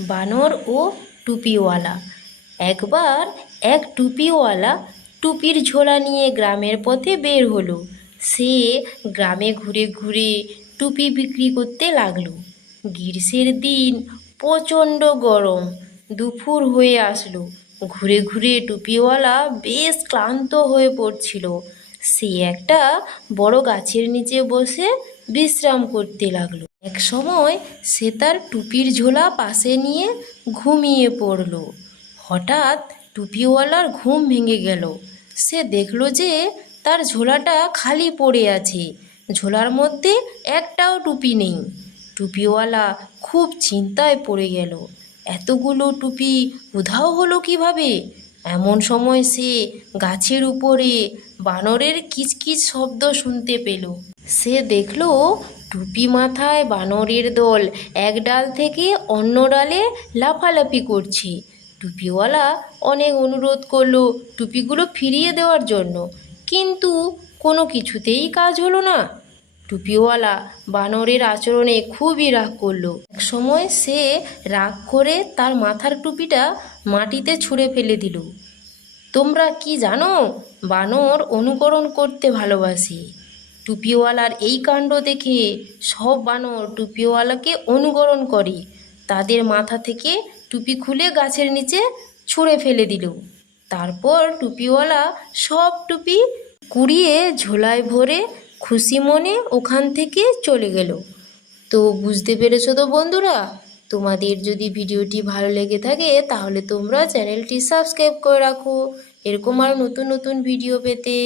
বানর ও টুপিওয়ালা। একবার এক টুপিওয়ালা টুপির ঝোলা নিয়ে গ্রামের পথে বের হলো। সে গ্রামে ঘুরে ঘুরে টুপি বিক্রি করতে লাগল। গ্রীষ্মের দিন প্রচণ্ড গরম। দুপুর হয়ে আসলো। ঘুরে ঘুরে টুপিওয়ালা বেশ ক্লান্ত হয়ে পড়ছিল। সে একটা বড় গাছের নিচে বসে বিশ্রাম করতে লাগল। এক সময় সে তার টুপির ঝোলা পাশে নিয়ে ঘুমিয়ে পড়ল। হঠাৎ টুপিওয়ালার ঘুম ভেঙে গেল। সে দেখল যে তার ঝোলাটা খালি পড়ে আছে। ঝোলার মধ্যে একটাও টুপি নেই। টুপিওয়ালা খুব চিন্তায় পড়ে গেল। এতগুলো টুপি উধাও হলো কীভাবে? এমন সময় সে গাছের উপরে বানরের কিচকিচ শব্দ শুনতে পেল। সে দেখল টুপি মাথায় বানরের দল এক ডাল থেকে অন্য ডালে লাফালাফি করছে। টুপিওয়ালা অনেক অনুরোধ করল টুপিগুলো ফিরিয়ে দেওয়ার জন্য। কিন্তু কোনো কিছুতেই কাজ হলো না। টুপিওয়ালা বানরের আচরণে খুবই রাগ করল। এক সময় সে রাগ করে তার মাথার টুপিটা মাটিতে ছুঁড়ে ফেলে দিল। তোমরা কি জানো, বানর অনুকরণ করতে ভালোবাসে। টুপিওয়ালার এই কাণ্ড দেখে সব বানর টুপিওয়ালাকে অনুকরণ করে। তাদের মাথা থেকে টুপি খুলে গাছের নিচে ছুঁড়ে ফেলে দিল। তারপর টুপিওয়ালা সব টুপি কুড়িয়ে ঝোলায় ভরে খুশি মনে ওখান থেকে চলে গেল। তো বুঝতে পেরেছ তো বন্ধুরা? তোমাদের যদি ভিডিওটি ভালো লেগে থাকে, তাহলে তোমরা চ্যানেলটি সাবস্ক্রাইব করে রাখো। এরকম আরও নতুন নতুন ভিডিও পেতে।